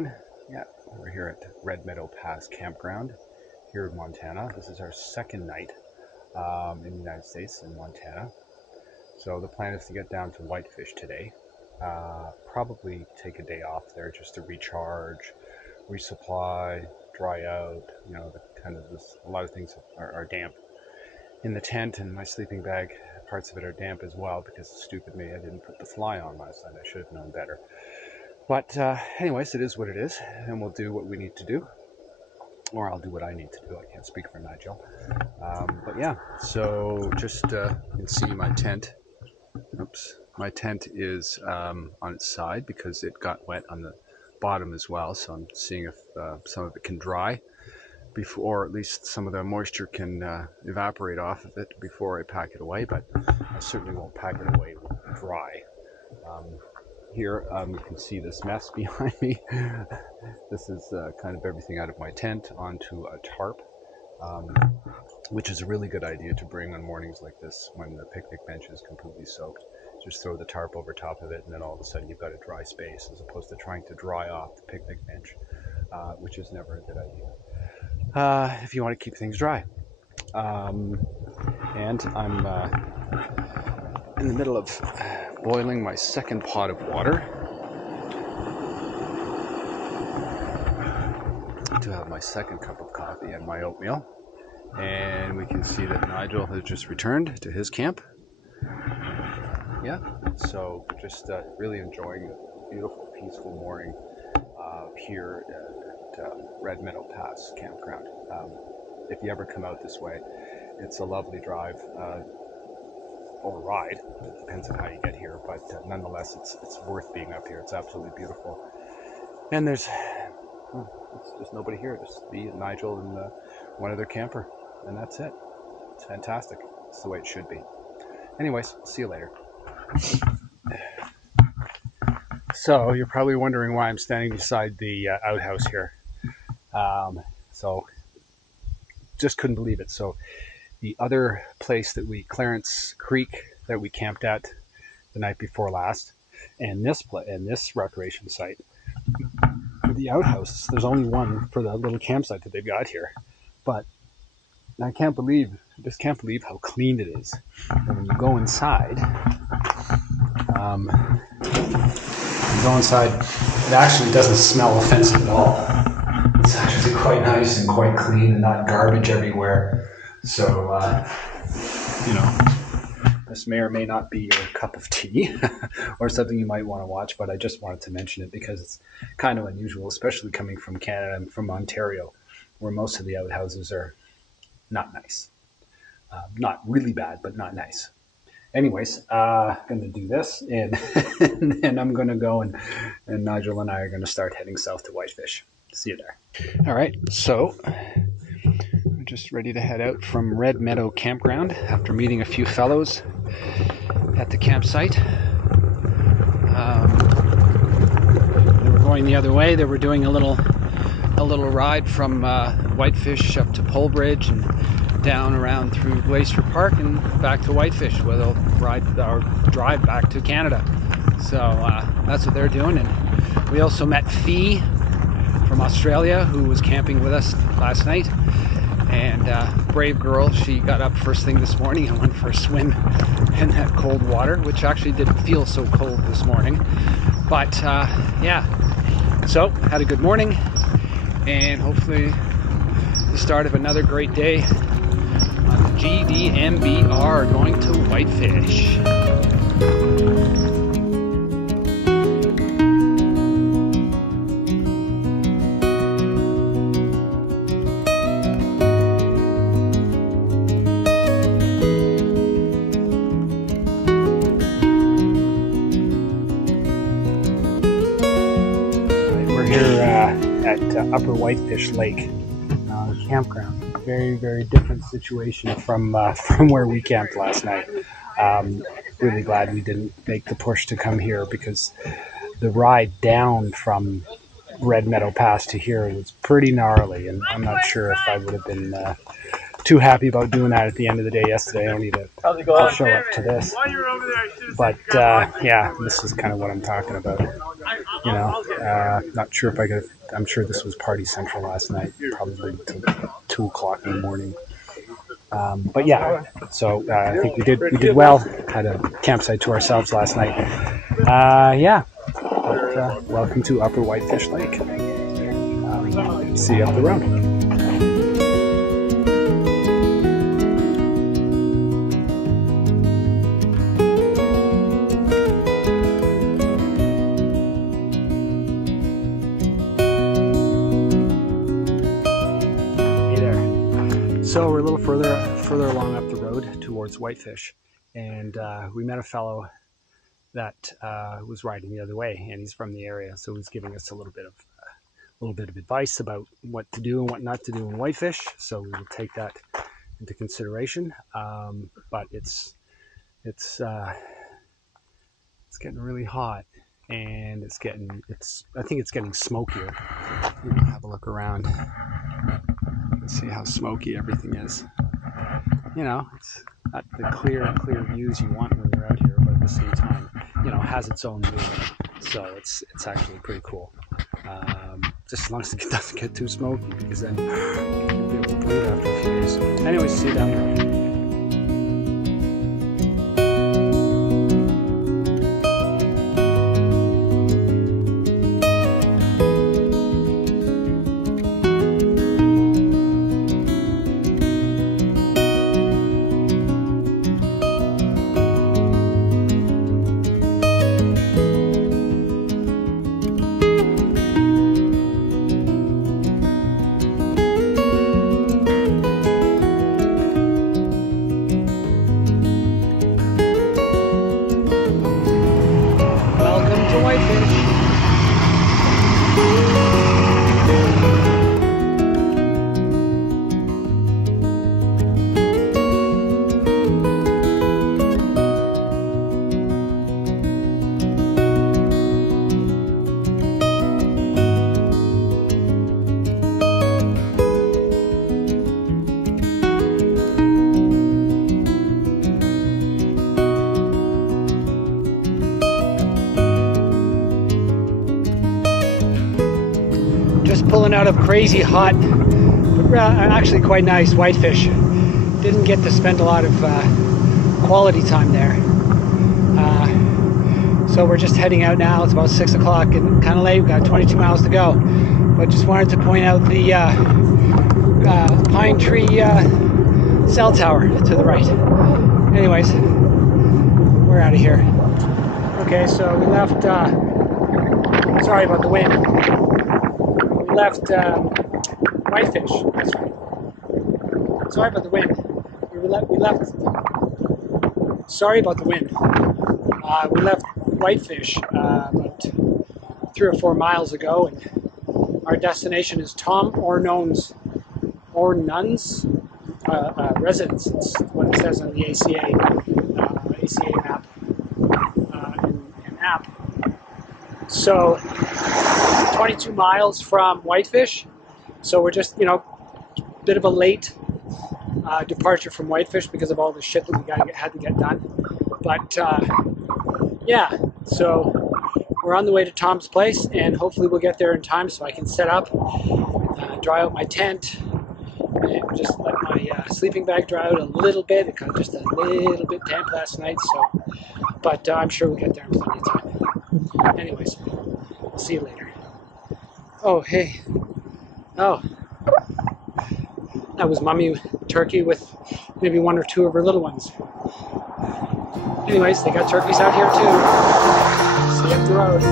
doing? Yeah, we're here at Red Meadow Pass Campground here in Montana. This is our second night in the United States, in Montana. So the plan is to get down to Whitefish today. Probably take a day off there just to recharge, resupply, dry out. You know, a lot of things are damp in the tent, and my sleeping bag, parts of it are damp as well because stupid me, I didn't put the fly on last night. I should have known better. But anyways, it is what it is, and we'll do what we need to do. Or I'll do what I need to do. I can't speak for Nigel. But yeah, so just you can see my tent. Oops. My tent is on its side because it got wet on the bottom as well. So I'm seeing if some of it can dry before, or at least some of the moisture can evaporate off of it before I pack it away. But I certainly won't pack it away dry. Here you can see this mess behind me. This is kind of everything out of my tent onto a tarp, which is a really good idea to bring on mornings like this when the picnic bench is completely soaked. Just throw the tarp over top of it, and then all of a sudden you've got a dry space, as opposed to trying to dry off the picnic bench, which is never a good idea if you want to keep things dry. And I'm in the middle of boiling my second pot of water to have my second cup of coffee and my oatmeal. And we can see that Nigel has just returned to his camp. Yeah, so just really enjoying the beautiful, peaceful morning here at Red Meadow Pass Campground. If you ever come out this way, it's a lovely drive. Or ride, it depends on how you get here, but nonetheless it's worth being up here. It's absolutely beautiful, and there's nobody here. There's me and Nigel and one other camper, and that's it. It's fantastic. It's the way it should be. Anyways, see you later. So you're probably wondering why I'm standing beside the outhouse here. So just couldn't believe it. So the other place that Clarence Creek that we camped at the night before last, and this recreation site, the outhouse, there's only one for the little campsite that they've got here. But I just can't believe how clean it is. And when you go inside, it actually doesn't smell offensive at all. It's actually quite nice and quite clean and not garbage everywhere. So, you know, this may or may not be your cup of tea or something you might want to watch, but I just wanted to mention it because it's kind of unusual, especially coming from Canada and from Ontario, where most of the outhouses are not nice. Not really bad, but not nice. Anyways, I'm going to do this, and then I'm going to go, and Nigel and I are going to start heading south to Whitefish. See you there. All right, so just ready to head out from Red Meadow Campground after meeting a few fellows at the campsite. They were going the other way. They were doing a little ride from Whitefish up to Pole Bridge and down around through Glacier Park and back to Whitefish, where they'll drive back to Canada. So that's what they're doing. And we also met Fee from Australia, who was camping with us last night. And brave girl, she got up first thing this morning and went for a swim in that cold water, which actually didn't feel so cold this morning. But yeah, so had a good morning, and hopefully the start of another great day on the GDMBR going to Whitefish. Upper Whitefish Lake campground. Very, very different situation from where we camped last night. Really glad we didn't make the push to come here, because the ride down from Red Meadow Pass to here was pretty gnarly, and I'm not sure if I would have been too happy about doing that at the end of the day yesterday. Only to show up to this. But yeah, this is kind of what I'm talking about. You know, not sure if I could. I'm sure this was party central last night, probably till 2 o'clock in the morning. But yeah, so I think we did well. Had a campsite to ourselves last night. Yeah, but, welcome to Upper Whitefish Lake. See you up the road. So we're a little further along up the road towards Whitefish, and we met a fellow that was riding the other way, and he's from the area, so he's giving us a little bit of advice about what to do and what not to do in Whitefish. So we will take that into consideration. But it's getting really hot, and I think it's getting smokier. Have a look around. See how smoky everything is. You know, it's not the clear views you want when you're out here, but at the same time, you know, it has its own mood. So it's actually pretty cool. Just as long as it doesn't get too smoky, because then you'll be able to breathe after a few days. Anyways, see you down there. Pulling out of crazy hot, but actually quite nice Whitefish. Didn't get to spend a lot of quality time there. So we're just heading out now. It's about 6 o'clock and kind of late. We've got 22 miles to go. But just wanted to point out the pine tree cell tower to the right. Anyways, we're out of here. Okay, so we left, sorry about the wind. Left Whitefish. That's right. Sorry about the wind. We left. Sorry about the wind. We left Whitefish about 3 or 4 miles ago, and our destination is Tom Arnone's residence. It's what it says on the ACA map and app. So 22 miles from Whitefish, so we're just, you know, a bit of a late departure from Whitefish because of all the shit that we had to get done. But yeah, so we're on the way to Tom's place, and hopefully we'll get there in time so I can set up, dry out my tent, and just let my sleeping bag dry out a little bit. It got just a little bit damp last night, so, but I'm sure we'll get there in plenty of time. Anyways, I'll see you later. Oh, hey. Oh. That was Mommy Turkey with maybe 1 or 2 of her little ones. Anyways, they got turkeys out here too. See you up the road.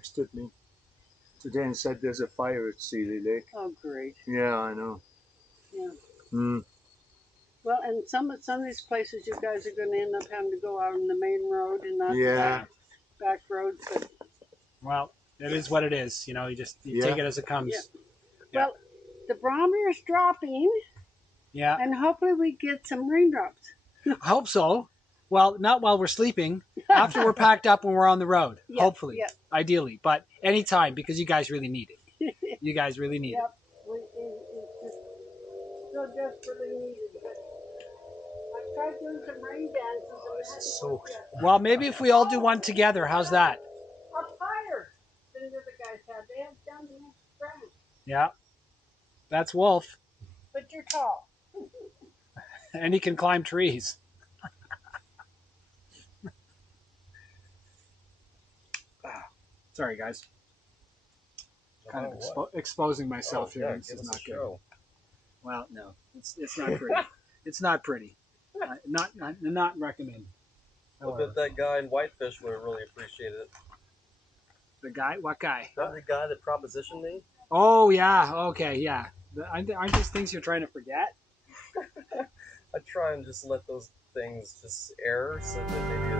texted me today and said there's a fire at Seeley Lake. Oh, great. Yeah, I know. Yeah. Mm. Well, and some of these places you guys are going to end up having to go out on the main road and not the back roads. But well, it is what it is. You know, you take it as it comes. Yeah. Well, the barometer is dropping. Yeah. And hopefully we get some raindrops. I hope so. Well, not while we're sleeping. After we're packed up when we're on the road. Yeah, hopefully. yeah. Ideally. But anytime, because you guys really need it. You guys really need Yep. It's so desperately needed. But I tried doing some rain dances and it it. Soaked. Well, maybe if we all do one together, how's that? Up higher than the other guys have. They have down the next ground. Yeah. That's Wolf. But you're tall. And he can climb trees. Sorry, guys. Kind of exposing myself here. This is not good. Well, no, it's not pretty. It's not pretty. Not recommended. I bet that guy in Whitefish would have really appreciated it. The guy? What guy? Not the guy that propositioned me? Oh, yeah. Okay, yeah. Aren't these things you're trying to forget? I try and just let those things just air so that maybe